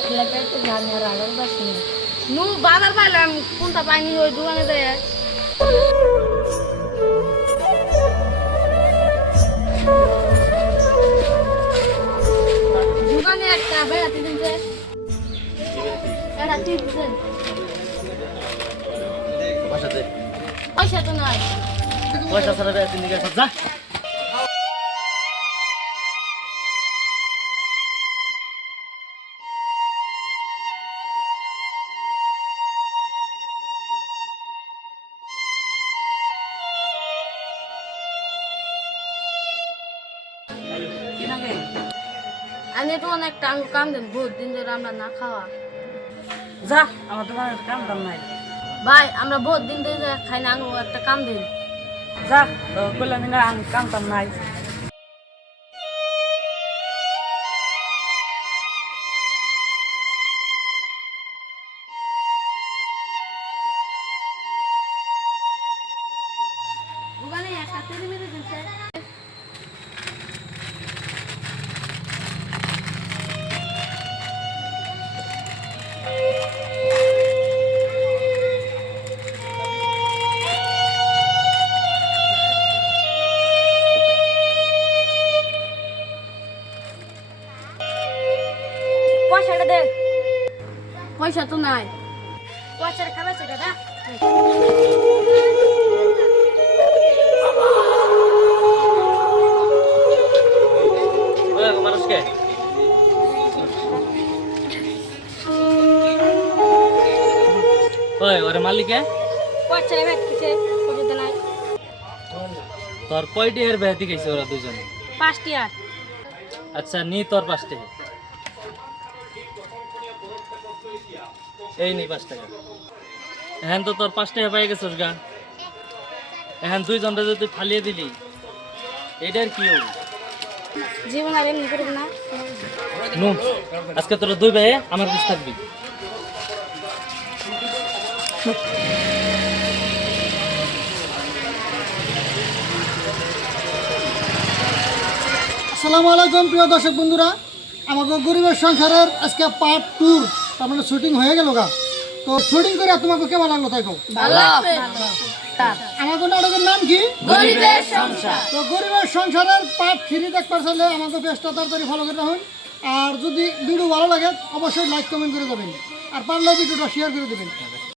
দেখলে তো জানি আর আলাদা বাসি নু বাজার পাইলাম কোনটা পাইনি ওই দোকানে যায় দোকানে একটা বেড়াতে দিনছে এটা ঠিক দিন পয়সা তো নাই পয়সা ছাড়া বেড়াতে নিয়ে গেছ যা আমি তো অনেক কাম দেন বহুত দিন ধরে আমরা না খাওয়া যা আমার দোকানে কাম দাম নাই ভাই আমরা বহুত দিন ধরে খাই না আঙু একটা কাম দিন যা তো বললাম না আমি কাম দাম নাই দোকানে একটা তেল মেরে দিনছে পয়সাটা দে পয়সা তো নাই পয়সাটা খাবে সেটা দা মানুষকে ওই ওরে মালিকে পয়সা ব্যাগ কিছে পয়সা তো নাই তোর কয়টি এর বেহাতি গেছে ওরা দুজনে 5 টিয়ার আচ্ছা নি তোর 5 টাকা এই নি 5 টাকা এখন তো তোর 5 টাকা পাই গেছিস গা এখন দুইজনটা যদি ফালিয়ে দিলি এটার কি হবে জীবন আর এমনি করব না নু আজকে তোরা দুই ভাই আমার কাছে থাকবি আসসালামু আলাইকুম প্রিয় দর্শক বন্ধুরা আমাকে গরিবের সংসারের আজকে পার্ট 2 তার মানে শুটিং হয়ে গেল গা তো শুটিং করে তোমাকে কেমন লাগলো তাই কও ভালো লাগছে আমাদের নাটকের নাম কি গরিবের সংসার তো গরিবের সংসারের পার্ট 3 দেখবার চাইলে আমাকে পেজটা তাড়াতাড়ি ফলো করে রাখুন আর যদি ভিডিও ভালো লাগে অবশ্যই লাইক কমেন্ট করে দেবেন আর পারলে ভিডিওটা শেয়ার করে দেবেন